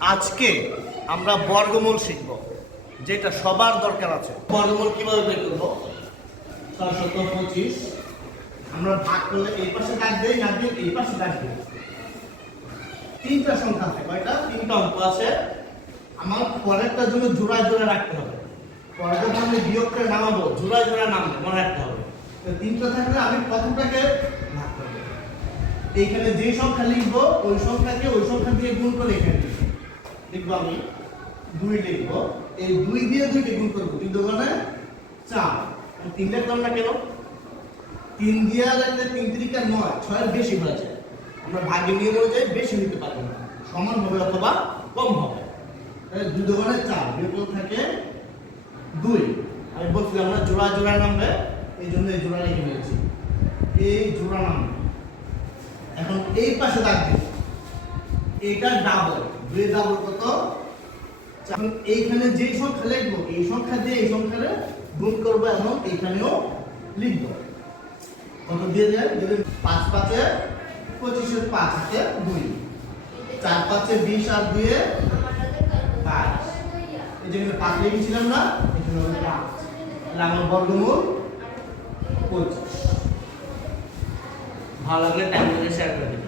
আজকে আমরা বর্গমূল শিখব যেটা সবার দরকার আছে। বর্গমূল কীভাবে বের করব? ছশত পঁচিশ। আমরা ভাগ করলে এই পাশে দাগ দিই না দিই এই পাশে দাগ দিই। তিনটা সংখ্যা আছে কয়টা? তিনটা অঙ্ক আছে। আমার পরেরটা জন্য জোড়ায় জোড়ায় রাখতে হবে। পরের যখন আমি বিয়োগ করে নামাবো জোড়ায় জোড়ায় নামবে মনে রাখতে হবে। তো তিনটা থাকলে আমি প্রথমটাকে ভাগ করব। এইখানে যে সংখ্যা লিখব ওই সংখ্যাকে ওই সংখ্যা দিয়ে গুণ করে এখানে লিখব। লিখব আমি। দুই লিখব। এই দুই দিয়ে দুইকে গুণ করব। তিন দোকানে চার। তিনটা কম না কেন? তিন দিয়ে লাগলে তিন তিরিকা নয়, ছয়ের বেশি হয়ে যায়। আমরা ভাগ্যে নিয়ম অনুযায়ী বেশি নিতে পারব না। সমান হবে অথবা কম হবে। দুই দোকানে চার। বিয়োগ থাকে দুই। আমি বলছিলাম না, জোড়া জোড়া নামবে। এই জন্য এই জোড়া লিখে নিয়েছি এই জোড়া নামবে। এখন এই পাশে দাগ দিই এইটা ডাবল দুই ডাবল কত? এইখানে যে সংখ্যা লিখব, এই সংখ্যা দিয়ে এই সংখ্যারে গুণ করব এবং এইখানেও লিখব। কত দিয়ে যায়? পাঁচ পাঁচে পঁচিশের পাঁচ হাতে দুই। চার পাঁচে বিশ আর দুয়ে পাঁচ এই যে এখানে পাঁচ লিখেছিলাম না এখানে হলো পাঁচ আমার বর্গমূল পঁচিশ। ভালো লাগলে টাইম শেয়ার করে দিবেন।